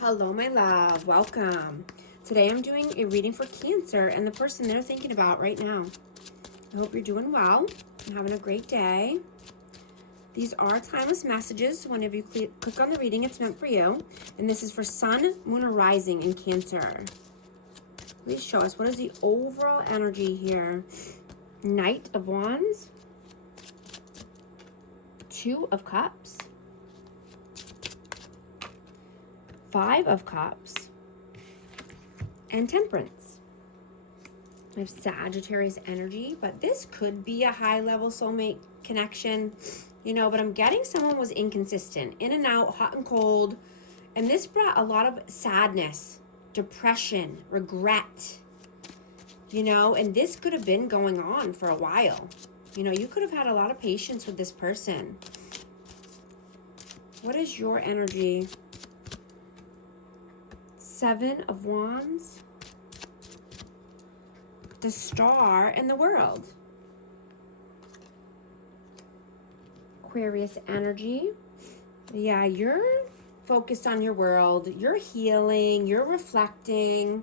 Hello, my love. Welcome. Today I'm doing a reading for Cancer and the person they're thinking about right now. I hope you're doing well and having a great day. These are timeless messages, so whenever you click on the reading, it's meant for you. And this is for Sun, Moon, or Rising in Cancer. Please show us, what is the overall energy here? Knight of Wands, Two of Cups, Five of Cups, and Temperance. I have Sagittarius energy, but this could be a high-level soulmate connection, but I'm getting someone was inconsistent, in and out, hot and cold, and this brought a lot of sadness, depression, regret, and this could have been going on for a while. You could have had a lot of patience with this person. What is your energy? Seven of Wands, the Star, and the World. Aquarius energy. Yeah, you're focused on your world. You're healing. You're reflecting.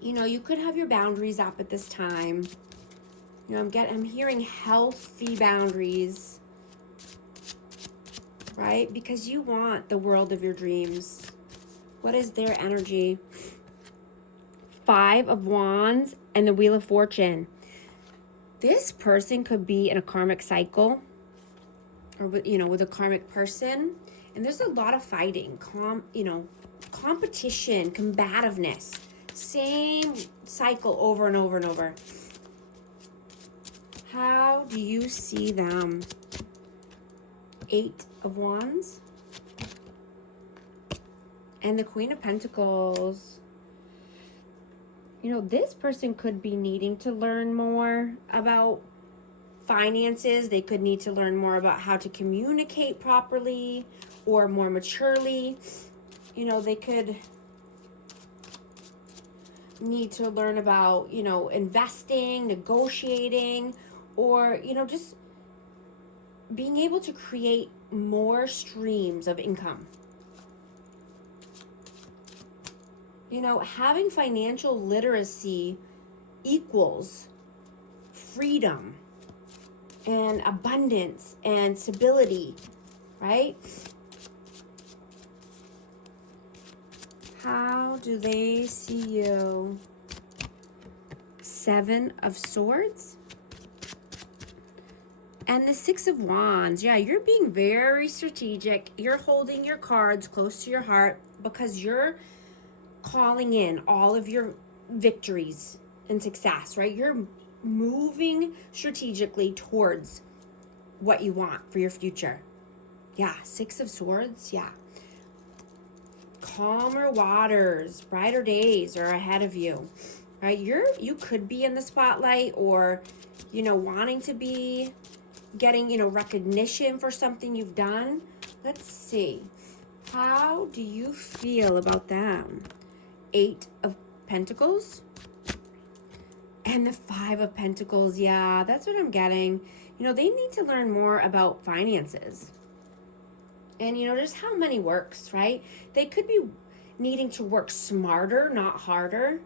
You could have your boundaries up at this time. I'm hearing healthy boundaries, right? Because you want the world of your dreams. What is their energy? Five of Wands and the Wheel of Fortune. This person could be in a karmic cycle, or with a karmic person, and there's a lot of fighting, competition, combativeness, same cycle over and over and over. How do you see them? Eight of Wands and the Queen of Pentacles. This person could be needing to learn more about finances. They could need to learn more about how to communicate properly or more maturely. They could need to learn about, investing, negotiating, or, just being able to create more streams of income. Having financial literacy equals freedom and abundance and stability, right? How do they see you? Seven of Swords and the Six of Wands. Yeah, you're being very strategic. You're holding your cards close to your heart because you're calling in all of your victories and success, right? You're moving strategically towards what you want for your future. Yeah, Six of Swords, yeah. Calmer waters, brighter days are ahead of you, right? You could be in the spotlight or, wanting to be getting, recognition for something you've done. Let's see. How do you feel about them? Eight of Pentacles and the Five of Pentacles. Yeah, that's what I'm getting. They need to learn more about finances and just how money works, right? They could be needing to work smarter, not harder.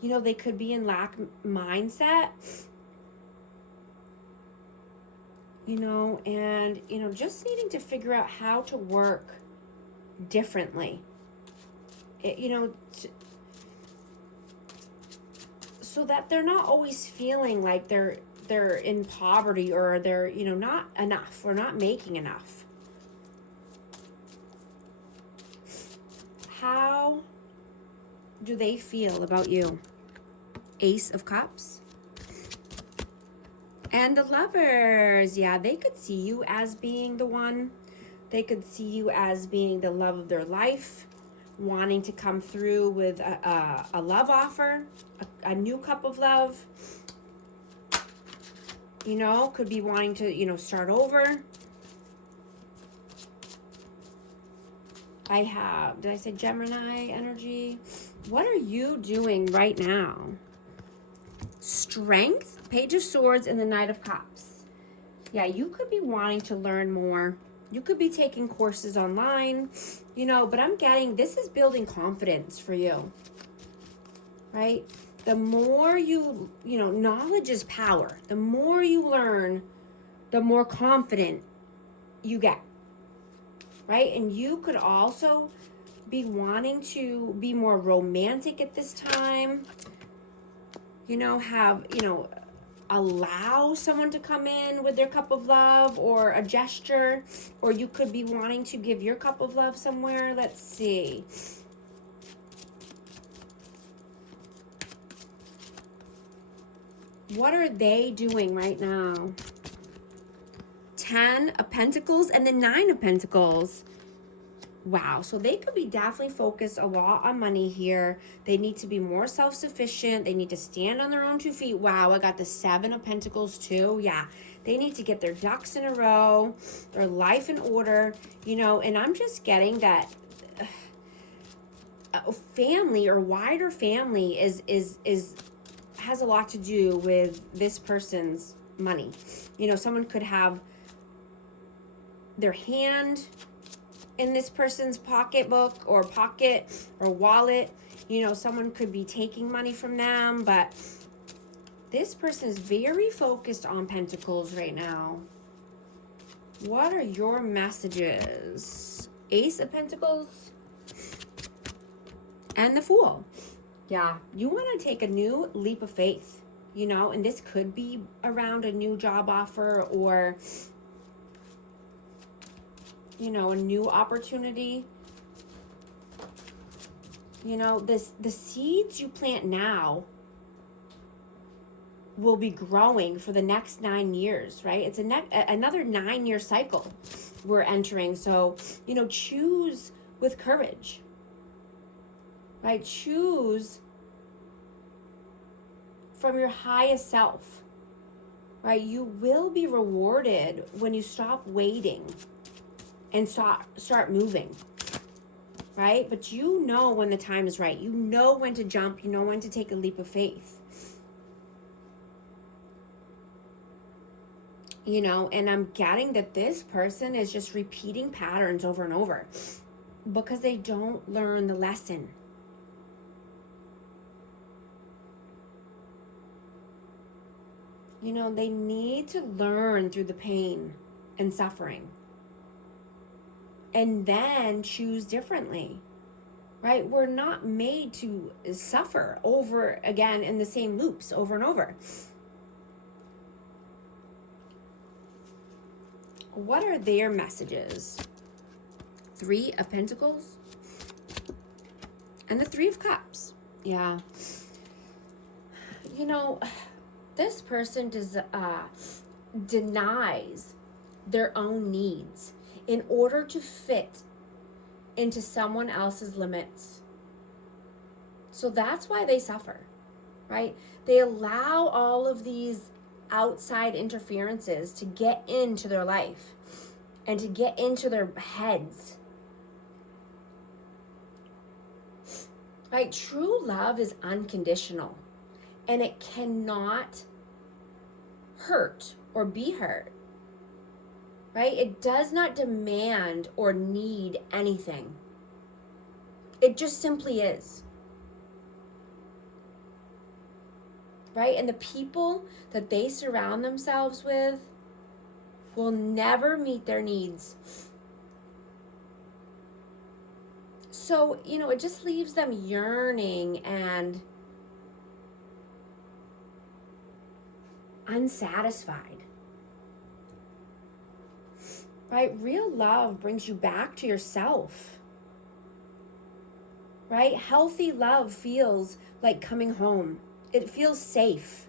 They could be in lack mindset, and just needing to figure out how to work differently, so that they're not always feeling like they're in poverty or they're not enough or not making enough. How do they feel about you? Ace of Cups and the Lovers. Yeah, they could see you as being the one. They could see you as being the love of their life, wanting to come through with a love offer, a new cup of love. Could be wanting to, start over. Did I say Gemini energy? What are you doing right now? Strength, Page of Swords, and the Knight of Cups. Yeah, you could be wanting to learn more You could be taking courses online, you know, but I'm getting this is building confidence for you, right? The more you know, knowledge is power. The more you learn, the more confident you get, right? And you could also be wanting to be more romantic at this time, you know, have, you know, allow someone to come in with their cup of love or a gesture, or you could be wanting to give your cup of love somewhere. Let's see. What are they doing right now? 10 of Pentacles and the 9 of Pentacles. Wow, so they could be definitely focused a lot on money here. They need to be more self-sufficient. They need to stand on their own 2 feet. Wow, I got the 7 of Pentacles too. Yeah, they need to get their ducks in a row, their life in order, you know, and I'm just getting that family or wider family has a lot to do with this person's money. You know, someone could have their hand in this person's pocketbook or pocket or wallet. You know, someone could be taking money from them, but this person is very focused on Pentacles right now. What are your messages? Ace of Pentacles and the Fool. Yeah, you want to take a new leap of faith, you know, and this could be around a new job offer or, you know, a new opportunity. You know, the seeds you plant now will be growing for the next 9 years, right? It's another 9-year cycle we're entering. So, you know, choose with courage, right? Choose from your highest self, right? You will be rewarded when you stop waiting and start moving, right? But you know when the time is right. You know when to jump. You know when to take a leap of faith. You know, and I'm getting that this person is just repeating patterns over and over because they don't learn the lesson. You know, they need to learn through the pain and suffering. And then choose differently, right? We're not made to suffer over again in the same loops over and over. What are their messages? 3 of Pentacles and the 3 of Cups. Yeah. You know, this person denies their own needs in order to fit into someone else's limits. So that's why they suffer, right? They allow all of these outside interferences to get into their life and to get into their heads. Right? True love is unconditional and it cannot hurt or be hurt. Right? It does not demand or need anything. It just simply is. Right? And the people that they surround themselves with will never meet their needs. So, you know, it just leaves them yearning and unsatisfied. Right? Real love brings you back to yourself. Right? Healthy love feels like coming home. It feels safe.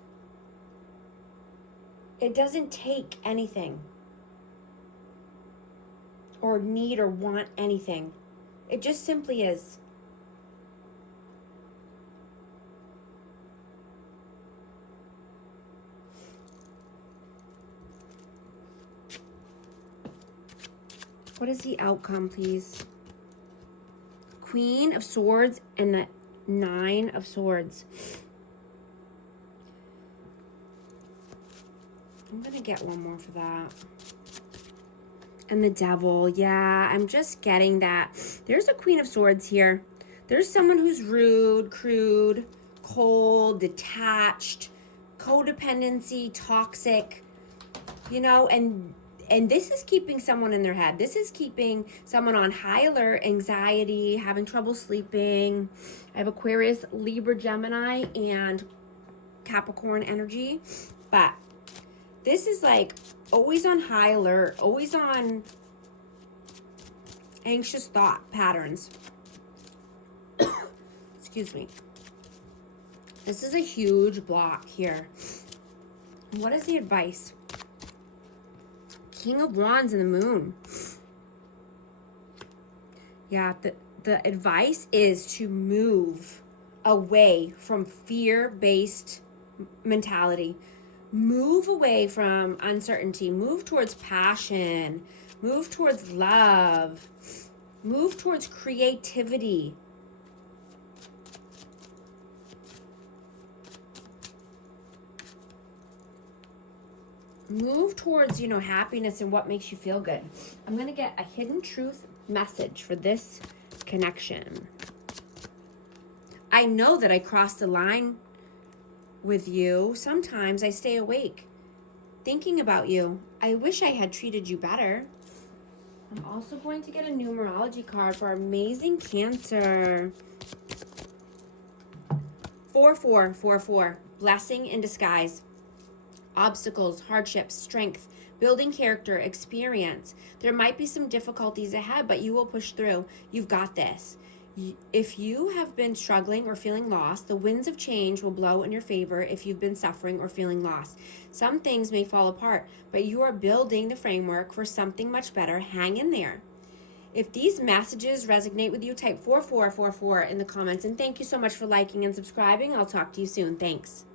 It doesn't take anything or need or want anything. It just simply is. What is the outcome, please? Queen of Swords and the 9 of Swords. I'm going to get one more for that. And the Devil. Yeah, I'm just getting that. There's a Queen of Swords here. There's someone who's rude, crude, cold, detached, codependency, toxic, you know, and this is keeping someone in their head. This is keeping someone on high alert, anxiety, having trouble sleeping. I have Aquarius, Libra, Gemini, and Capricorn energy. But this is like always on high alert, always on anxious thought patterns. Excuse me. This is a huge block here. What is the advice? King of Wands and the Moon. Yeah, the advice is to move away from fear-based mentality. Move away from uncertainty. Move towards passion. Move towards love. Move towards creativity. Move towards, you know, happiness and what makes you feel good. I'm going to get a hidden truth message for this connection. I know that I crossed the line with you. Sometimes I stay awake thinking about you. I wish I had treated you better. I'm also going to get a numerology card for amazing Cancer. 4444. Blessing in disguise. Obstacles, hardships, strength, building character, experience. There might be some difficulties ahead, but you will push through. You've got this. If you have been struggling or feeling lost, the winds of change will blow in your favor if you've been suffering or feeling lost. Some things may fall apart, but you are building the framework for something much better. Hang in there. If these messages resonate with you, type 4444 in the comments. And thank you so much for liking and subscribing. I'll talk to you soon. Thanks.